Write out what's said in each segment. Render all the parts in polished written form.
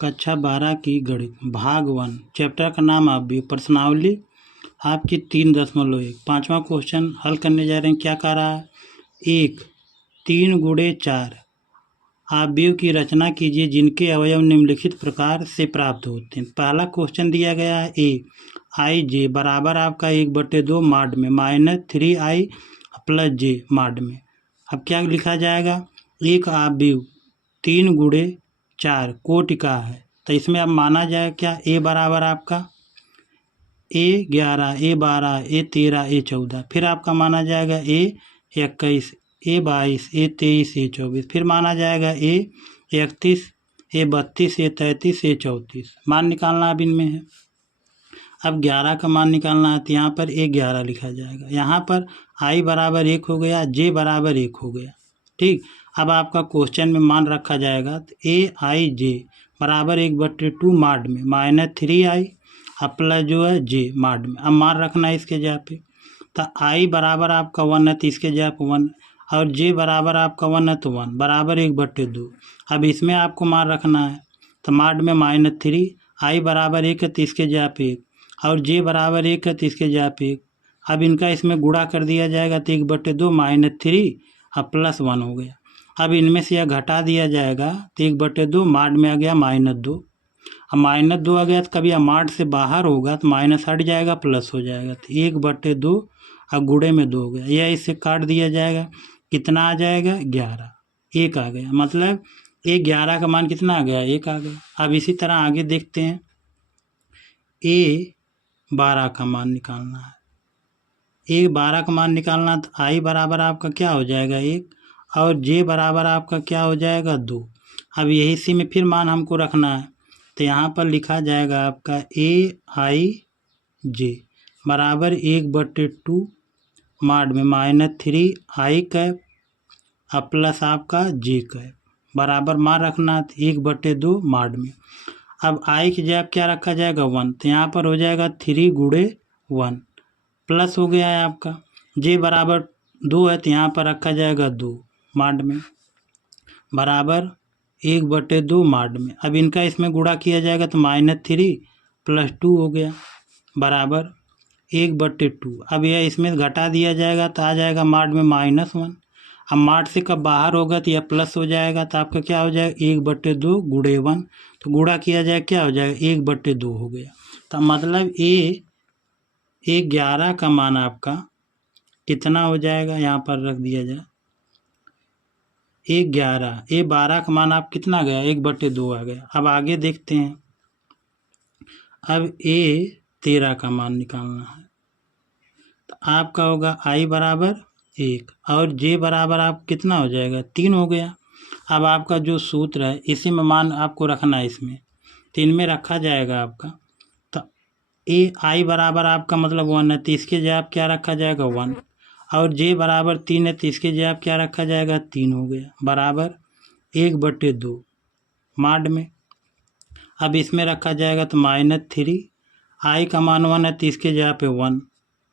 कक्षा 12 की गणित भाग 1 चैप्टर का नाम अवयव प्रश्नावली आपकी 3.1। पाँचवा क्वेश्चन हल करने जा रहे हैं। क्या कह रहा है? 1 3 गुणे 4 अवयव की रचना कीजिए जिनके अवयव निम्नलिखित प्रकार से प्राप्त होते हैं। पहला क्वेश्चन दिया गया है ए आई जे बराबर आपका 1/2 मॉड में -3i प्लस जे मॉड में। अब क्या लिखा जाएगा? एक अवयव 3 गुणे 4 कोटि का है, तो इसमें अब माना जाए क्या? ए बराबर आपका A11 A12 A13 A14, फिर आपका माना जाएगा A21 A22 A23 A24, फिर माना जाएगा A31 A32 A33 A34। मान निकालना अब इनमें है। अब 11 का मान निकालना है, तो यहाँ पर A11 लिखा जाएगा। यहाँ पर I बराबर 1 हो गया, J बराबर 1 हो गया। ठीक, अब आपका क्वेश्चन में मान रखा जाएगा तो AIJ बराबर 1/2 मॉड में -3i प्लस जो है J मॉड में। अब मान रखना है इसके जगह पे, तो I बराबर आपका 1 है तो इसके जगह पे 1 और J बराबर आपका 1 है तो 1 बराबर 1/2। अब इसमें आपको मान रखना है, तो मॉड में -3 I बराबर 1 है तो इसके जगह पे 1 और J बराबर 1 है तो इसके जगह पे 1। अब इनका इसमें गुणा कर दिया जाएगा तो 1/2 -3 और प्लस 1 हो गया। अब इनमें से यह घटा दिया जाएगा तो 1/2 मॉड में आ गया -2। अब -2 आ गया तो कभी मॉड से बाहर होगा तो माइनस हट जाएगा प्लस हो जाएगा, तो 1/2 और गुणे में 2 हो गया। यह इससे काट दिया जाएगा, कितना आ जाएगा? 11। 1 आ गया, मतलब 11 का मान कितना आ गया? 1 आ गया। अब इसी तरह आगे देखते हैं। A12 का मान निकालना है। A12 का मान निकालना तो I बराबर आपका क्या हो जाएगा? 1 और J बराबर आपका क्या हो जाएगा? 2। अब यही इसी में फिर मान हमको रखना है, तो यहाँ पर लिखा जाएगा आपका AIJ बराबर 1/2 मॉड में -3i कैप और प्लस आपका J कैप बराबर मान रखना तो 1/2 मॉड में। अब I की जगह क्या रखा जाएगा? 1, तो यहाँ पर हो जाएगा 3 गुणे 1 प्लस हो गया है आपका। J बराबर 2 है तो यहाँ पर रखा जाएगा 2 मॉड में बराबर 1/2 मॉड में। अब इनका इसमें गुणा किया जाएगा तो -3 प्लस 2 हो गया बराबर 1/2। अब यह इसमें घटा दिया जाएगा तो आ जाएगा मॉड में -1। अब मॉड से कब बाहर होगा तो यह प्लस हो जाएगा, तो आपका क्या हो जाएगा? 1/2 गुणे 1, तो गुणा किया जाए क्या हो जाएगा? 1/2 हो गया। तो मतलब 11 का मान आपका कितना हो जाएगा? यहाँ पर रख दिया जाए 11। A12 का मान आप कितना गया? 1/2 आ गया। अब आगे देखते हैं। अब A13 का मान निकालना है, तो आपका होगा I बराबर 1 और J बराबर आप कितना हो जाएगा? 3 हो गया। अब आपका जो सूत्र है इसी में मान आपको रखना है, इसमें 3 में रखा जाएगा आपका। तो I बराबर आपका मतलब 1 है तो इसके जगह आप क्या रखा जाएगा? 1 और J बराबर 3 है तो इसके जगह आप क्या रखा जाएगा? 3 हो गया बराबर 1/2 मॉड में। अब इसमें रखा जाएगा तो -3 I का मान 1 है तो इसके जगह पे 1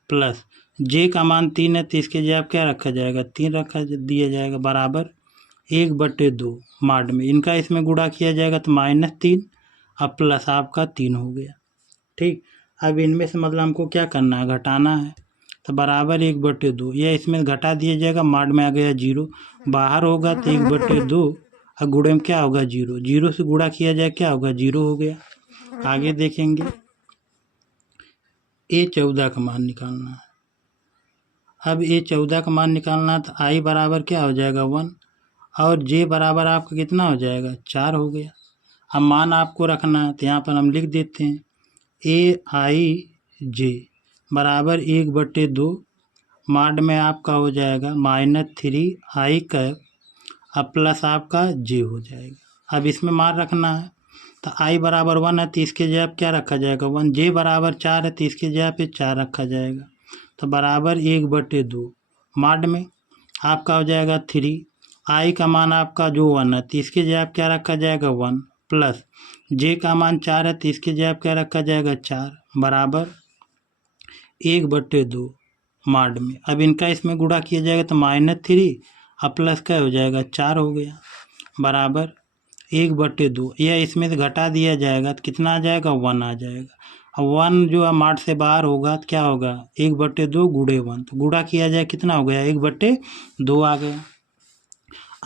प्लस J का मान 3 है तो इसके जगह क्या रखा जाएगा? 3 रखा दिया जाएगा बराबर 1/2 मॉड में। इनका इसमें गुणा किया जाएगा तो -3 और प्लस आपका 3 हो गया। ठीक, अब इनमें से मतलब हमको क्या करना है? घटाना है, तो बराबर 1/2। यह इसमें घटा दिया जाएगा, मॉड में आ गया 0, बाहर होगा तो 1/2 और गुणे में क्या होगा? 0। 0 से गुणा किया जाए क्या होगा? 0 हो गया। आगे देखेंगे। A14 का मान निकालना है। अब A14 का मान निकालना तो I बराबर क्या हो जाएगा? 1 और J बराबर आपका कितना हो जाएगा? 4 हो गया। अब मान आपको रखना है, तो यहाँ पर हम लिख देते हैं AIJ बराबर 1/2 मॉड में आपका हो जाएगा -3i कैप अब प्लस आपका J हो जाएगा। अब इसमें मान रखना है, तो I बराबर 1 है तो इसके जगह क्या रखा जाएगा? 1। J बराबर 4 है तो इसके जगह पे 4 रखा जाएगा, तो बराबर 1/2 मॉड में आपका हो जाएगा 3। I का मान आपका जो 1 है तो इसके जगह क्या रखा जाएगा? 1 प्लस J का मान 4 है तो इसके जगह क्या रखा जाएगा? 4 बराबर 1/2 मॉड में। अब इनका इसमें गुणा किया जाएगा तो -3 और प्लस क्या हो जाएगा? 4 हो गया बराबर 1/2, यह इसमें से घटा दिया जाएगा तो कितना आ जाएगा 1 आ जाएगा। अब 1 जो है मार्ट से बाहर होगा तो क्या होगा 1/2 गुणे 1, तो गुणा किया जाए कितना हो गया 1/2 आ गया।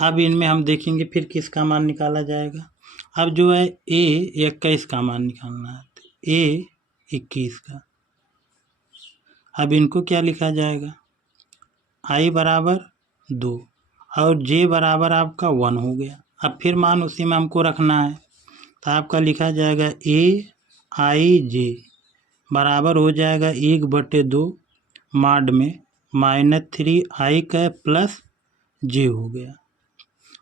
अब इनमें हम देखेंगे फिर किसका मान निकाला जाएगा। अब जो है A21 का मान निकालना है, A21 का। अब इनको क्या लिखा जाएगा, I बराबर 2 और J बराबर आपका 1 हो गया। अब फिर मान उसी में हमको रखना है, तो आपका लिखा जाएगा AIJ बराबर हो जाएगा 1/2 माड में -3I का प्लस J हो गया।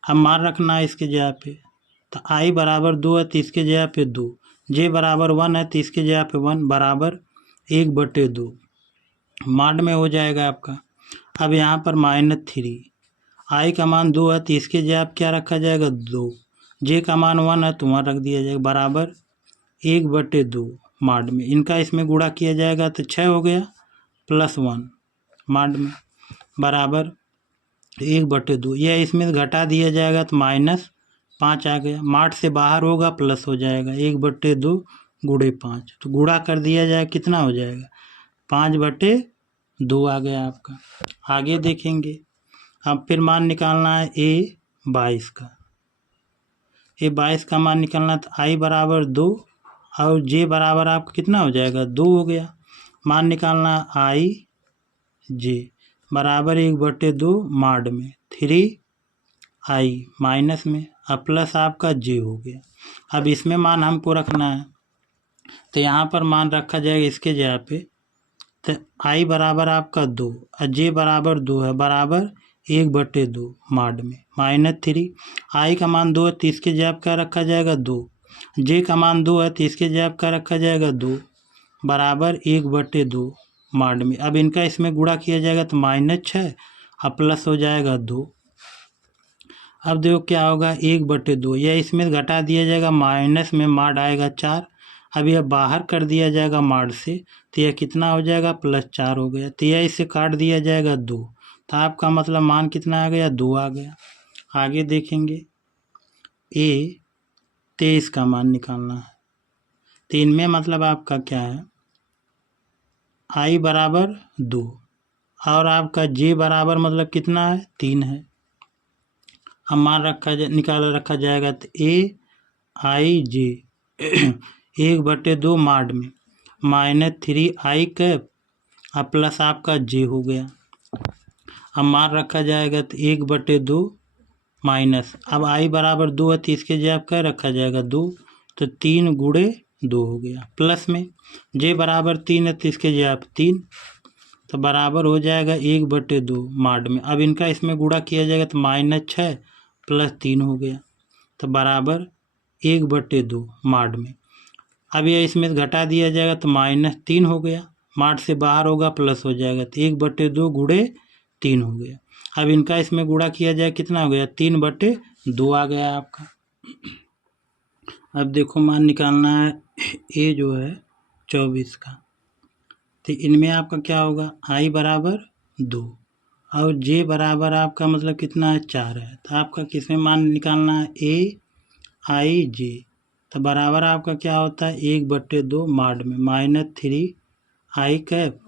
अब मान रखना है इसके जगह पे, तो I बराबर 2 है तो इसके जगह पे 2, J बराबर 1 है तो इसके जगह पे 1 बराबर 1/2 माड में हो जाएगा आपका। अब यहाँ पर -3, I का मान 2 है तो इसके जगह पे क्या रखा जाएगा 2, J का मान 1 है तो वहाँ रख दिया जाएगा बराबर 1/2 माड में। इनका इसमें गुणा किया जाएगा तो 6 हो गया प्लस 1 माड में बराबर 1/2। यह इसमें घटा दिया जाएगा तो -5 आ गया। माड से बाहर होगा प्लस हो जाएगा 1/2 गुणे 5, तो गुणा कर दिया जाए कितना हो जाएगा 5/2 आ गया आपका। आगे देखेंगे, अब फिर मान निकालना है A22 का। A22 का मान निकालना तो I बराबर 2 और J बराबर आपका कितना हो जाएगा 2 हो गया। मान निकालना IJ बराबर 1/2 माड में 3I माइनस में अब प्लस आपका J हो गया। अब इसमें मान हमको रखना है, तो यहाँ पर मान रखा जाएगा इसके जगह पे, तो I बराबर आपका 2 और J बराबर 2 है बराबर 1/2 माड में -3। I का मान 2 है तो इसके जगह क्या रखा जाएगा 2, J का मान 2 है तो इसके जगह क्या रखा जाएगा 2 बराबर 1/2 माड में। अब इनका इसमें गुणा किया जाएगा तो -6 अब प्लस हो जाएगा 2। अब देखो क्या होगा 1/2, यह इसमें घटा दिया जाएगा माइनस में माड आएगा 4। अब यह बाहर कर दिया जाएगा माड से, तो यह कितना हो जाएगा +4 हो गया। तो यह इससे काट दिया जाएगा 2, तो आपका मतलब मान कितना आ गया 2 आ गया। आगे देखेंगे A23 का मान निकालना है, तो इनमें मतलब आपका क्या है I बराबर 2 और आपका J बराबर मतलब कितना है 3 है। अब मान रखा जाएगा तो AIJ 1/2 माड में -3I कैप अब प्लस आपका J हो गया। अब मान रखा जाएगा तो 1/2 माइनस, अब I बराबर 2 है तो इसके जगह क्या रखा जाएगा 2, तो 3 गुणे 2 हो गया प्लस में J बराबर 3 है तो इसके जगह 3, तो बराबर हो जाएगा 1/2 माड में। अब इनका इसमें गुणा किया जाएगा तो -6 प्लस 3 हो गया, तो बराबर 1/2 माड में। अब यह इसमें घटा दिया जाएगा तो -3 हो गया, माड से बाहर होगा प्लस हो जाएगा तो 1/2 गुणे 3 हो गया। अब इनका इसमें गुणा किया जाए कितना हो गया 3/2 आ गया आपका। अब देखो मान निकालना है A जो है 24 का, तो इनमें आपका क्या होगा I बराबर 2 और J बराबर आपका मतलब कितना है 4 है, तो आपका किसमें मान निकालना है AIJ, तो बराबर आपका क्या होता है 1/2 माड में -3I कैप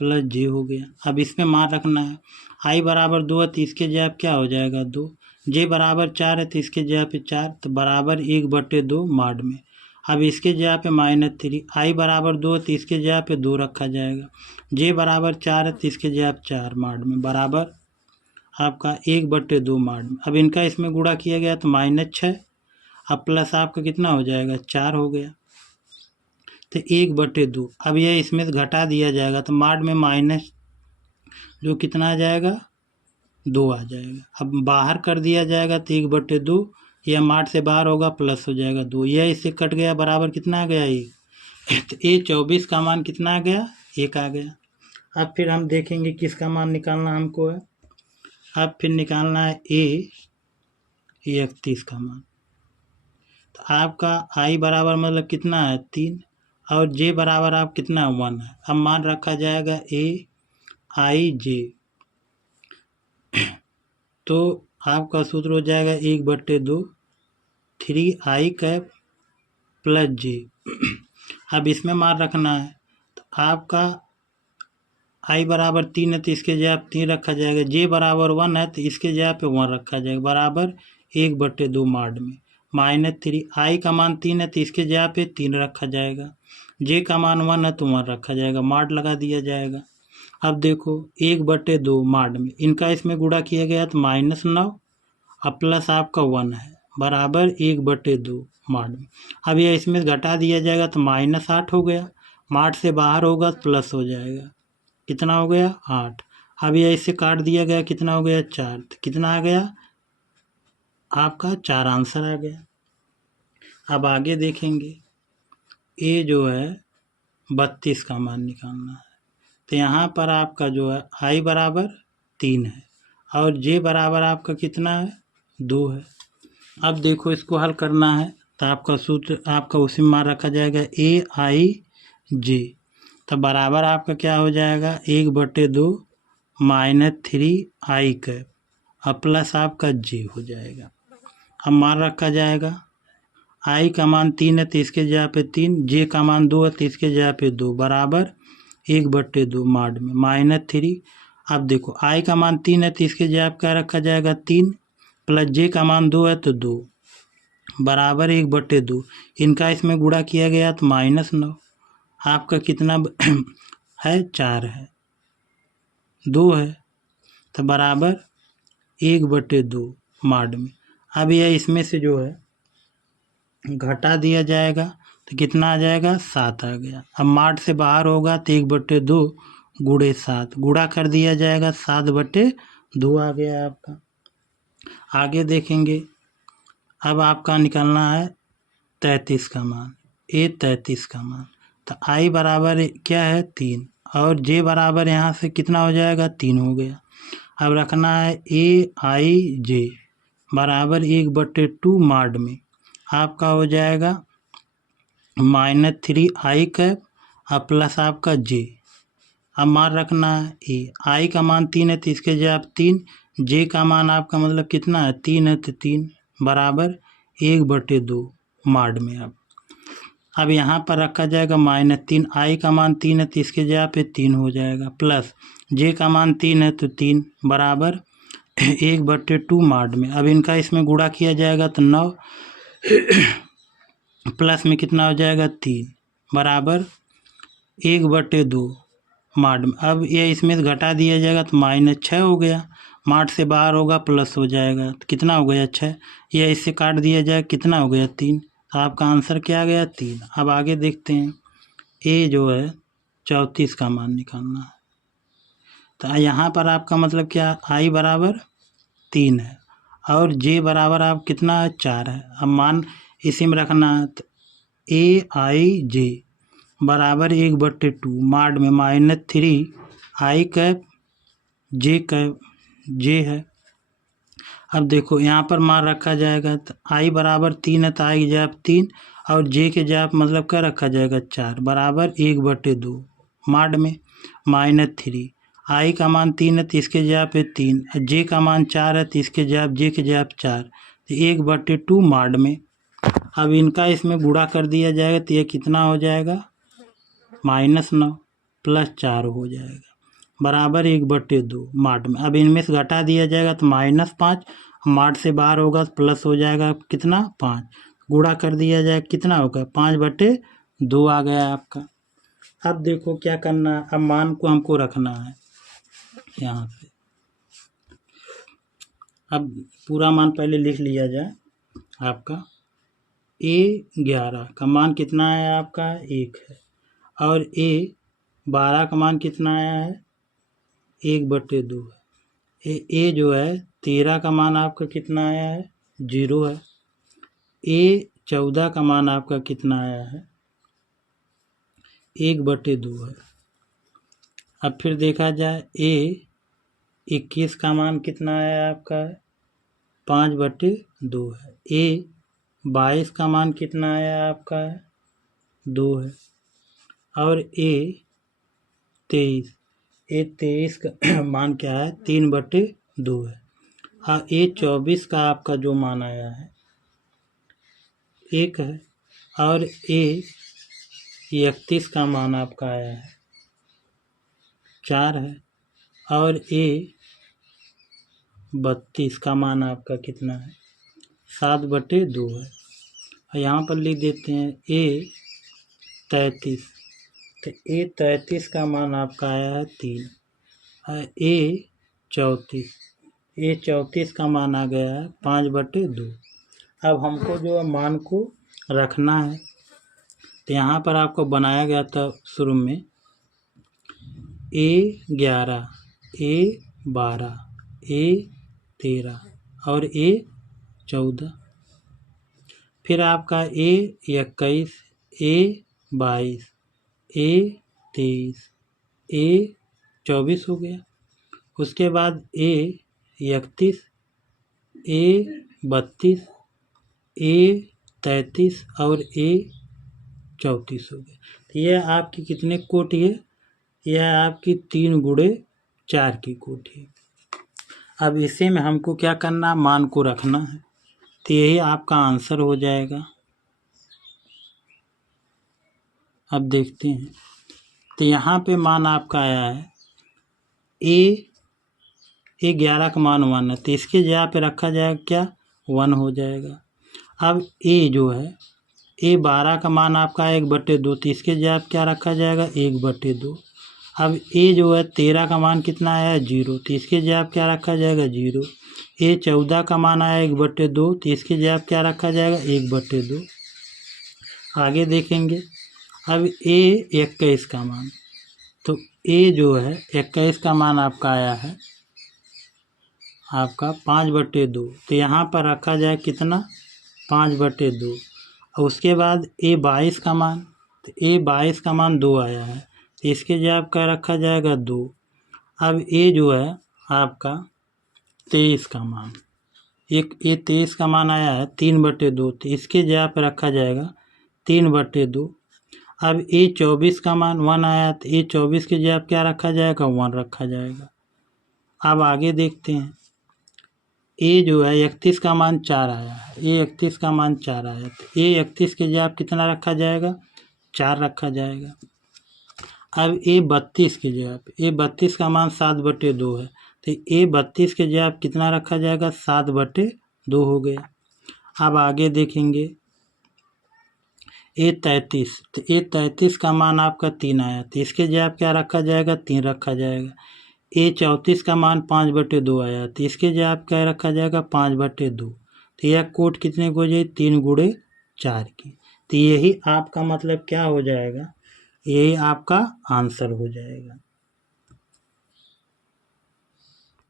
प्लस J हो गया। अब इसमें मान रखना है I बराबर 2 है तो इसके जगह क्या हो जाएगा 2, J बराबर 4 है तो इसके जगह पे 4, तो बराबर 1/2 माड में। अब इसके जगह पे -3, I बराबर 2 है तो इसके जगह पे 2 रखा जाएगा, J बराबर 4 है तो इसके जगह 4 माड में बराबर आपका 1/2 माड में। अब इनका इसमें गुणा किया गया तो -6 अब प्लस आपका कितना हो जाएगा 4 हो गया, तो 1/2। अब यह इसमें घटा दिया जाएगा तो माड में माइनस जो कितना आ जाएगा 2 आ जाएगा। अब बाहर कर दिया जाएगा तो 1/2, यह माड से बाहर होगा प्लस हो जाएगा 2, यह इससे कट गया बराबर कितना आ गया 1, तो A24 का मान कितना आ गया 1 आ गया। अब फिर हम देखेंगे किसका मान निकालना हमको है। अब फिर निकालना है A31 का मान, तो आपका I बराबर मतलब कितना है 3 और J बराबर आप कितना 1 है। अब मान रखा जाएगा AIJ, तो आपका सूत्र हो जाएगा 1/2 3i प्लस जे। अब इसमें मान रखना है, तो आपका i बराबर 3 है तो इसके जगह 3 रखा जाएगा, जे बराबर 1 है तो इसके जगह पे 1 रखा जाएगा, बराबर 1/2 माड में -3। i का मान 3 है तो इसके जगह पे 3 रखा जाएगा, जे का मान 1 है तो 1 रखा जाएगा, माड लगा दिया जाएगा। अब देखो 1/2 माड में इनका इसमें गुणा किया गया तो -9 अब प्लस आपका 1 है, बराबर 1/2 माड में। अब यह इसमें घटा दिया जाएगा तो -8 हो गया, माड से बाहर होगा तो प्लस हो जाएगा, कितना हो गया 8। अब यह इससे काट दिया गया, कितना हो गया 4, तो कितना आ गया आपका 4 आंसर आ गया। अब आगे देखेंगे, ए जो है 32 का मान निकालना है, तो यहाँ पर आपका जो है i बराबर 3 है और जे बराबर आपका कितना है 2 है। अब देखो इसको हल करना है तो आपका सूत्र आपका उसी में मान रखा जाएगा ai/j, तो बराबर आपका क्या हो जाएगा 1/2 -3i अब प्लस आपका j हो जाएगा। अब मान रखा जाएगा, i का मान 3 है तो इसके जगह पे 3, j का मान 2 है तो इसके जगह पे 2, बराबर 1/2 माड में -3। अब देखो i का मान 3 है तो इसके जगह क्या रखा जाएगा 3, प्लस j का मान 2 है तो 2, बराबर 1/2। इनका इसमें गुणा किया गया तो -9, आपका कितना है 4 है, 2 है, तो बराबर 1/2 माड में। अब यह इसमें से जो है घटा दिया जाएगा तो कितना आ जाएगा 7 आ गया। अब माड से बाहर होगा तो 1/2 गुणे 7 गुणा कर दिया जाएगा, 7/2 आ गया आपका। आगे देखेंगे, अब आपका निकालना है 33 का मान, ए 33 का मान, तो i बराबर क्या है 3 और j बराबर यहाँ से कितना हो जाएगा 3 हो गया। अब रखना है ai/j बराबर 1/2 माड में आपका हो जाएगा -3i और प्लस आपका j। अब मान रखना है i का मान 3 है तो इसके जगह 3, j का मान आपका मतलब कितना है 3 है तो 3, बराबर 1/2 माड में। अब यहाँ पर रखा जाएगा -3, i का मान 3 है तो इसके जगह पे 3 हो जाएगा, प्लस j का मान 3 है तो 3, बराबर 1/2 माड में। अब इनका इसमें गुणा किया जाएगा तो 9 प्लस में कितना हो जाएगा 3, बराबर 1/2 माड में। अब ये इसमें घटा दिया जाएगा तो -6 हो गया, माड से बाहर होगा प्लस हो जाएगा, तो कितना हो गया 6, यह इससे काट दिया जाए कितना हो गया 3, तो आपका आंसर क्या आ गया 3। अब आगे देखते हैं, ए जो है 34 का मान निकालना है, तो यहाँ पर आपका मतलब क्या i बराबर 3 है और j बराबर आप कितना है 4 है। अब मान इसी में रखना है, तो ai/j बराबर 1/2 माड में -3i j है। अब देखो यहाँ पर मान रखा जाएगा, तो i बराबर 3 है तो i की जगह 3 और j के जगह मतलब क्या रखा जाएगा 4, बराबर 1/2 माड में -3। i का मान 3 है तो इसके जगह पे 3, j का मान 4 है तो इसके जगह j के जगह 4, तो 1/2 माड में। अब इनका इसमें गुणा कर दिया जाएगा तो ये कितना हो जाएगा -9 प्लस 4 हो जाएगा, बराबर 1/2 माड में। अब इनमें से घटा दिया जाएगा तो -5, माड से बाहर होगा तो प्लस हो जाएगा कितना 5, गुणा कर दिया जाए कितना होगा 5/2 आ गया आपका। अब देखो क्या करना है, अब मान को हमको रखना है यहाँ से। अब पूरा मान पहले लिख लिया जाए, आपका a11 का मान कितना है आपका 1 है और a12 का मान कितना आया है 1/2 है। ए जो है 13 का मान आपका कितना आया है 0 है। a14 का मान आपका कितना आया है 1/2 है। अब फिर देखा जाए a21 का मान कितना आया आपका 5/2 है। a22 का मान कितना आया आपका 2 है और a23 का मान क्या है 3/2 है। हाँ a24 का आपका जो मान आया है 1 है और ए 31 का मान आपका आया है 4 है और ए 32 का मान आपका कितना है 7/2 है। और यहाँ पर लिख देते हैं ए 33, तो ए 33 का मान आपका आया है 3 और ए 34 का मान आ गया है 5/2। अब हमको जो मान को रखना है, तो यहाँ पर आपको बनाया गया था शुरू में A11, A12, A13 और A14, फिर आपका A21, A22, A23, A24 हो गया। उसके बाद A31, A32, A33 और A34 हो गया। तो यह आपकी कितने कोटि है? यह आपकी 3x4 की कोटि है। अब इसी में हमको क्या करना, मान को रखना है, तो यही आपका आंसर हो जाएगा। अब देखते हैं, तो यहाँ पे मान आपका आया है A11 का मान 1 है, तो इसके जगह पे रखा जाएगा क्या 1 हो जाएगा। अब A जो है A12 का मान आपका 1/2, तो इसके जगह क्या रखा जाएगा 1/2। अब A जो है 13 का मान कितना आया है 0, तो इसके जगह क्या रखा जाएगा 0। A14 का मान आया 1/2, तो इसके जगह क्या रखा जाएगा 1/2। आगे देखेंगे, अब A21 का मान, तो A जो है 21 का मान आपका आया है आपका 5/2, तो यहाँ पर रखा जाए कितना 5/2। और उसके बाद A22 का मान, तो A22 का मान 2 आया है, तो इसके जगह क्या रखा जाएगा 2। अब A जो है आपका 23 का मान, A23 का मान आया है 3/2, तो इसके जगह पर रखा जाएगा 3/2। अब A24 का मान 1 आया, तो A24 के जगह क्या रखा जाएगा 1 रखा जाएगा। अब आगे देखते हैं, A जो है 31 का मान 4 आया है, A31 का मान 4 आया, तो A31 के जगह कितना रखा जाएगा 4 रखा जाएगा। अब A32 के जगह A32 का मान 7/2 है, तो A32 के जगह कितना रखा जाएगा 7/2 हो गया। अब आगे देखेंगे A33, तो A33 का मान आपका 3 आया, तो इसके जगह क्या रखा जाएगा 3 रखा जाएगा। A34 का मान 5/2 आया, तो इसके जगह क्या रखा जाएगा 5/2। तो यह कोट कितने को हो जाएगी 3x4 की। तो यही आपका मतलब क्या हो जाएगा, यही आपका आंसर हो जाएगा।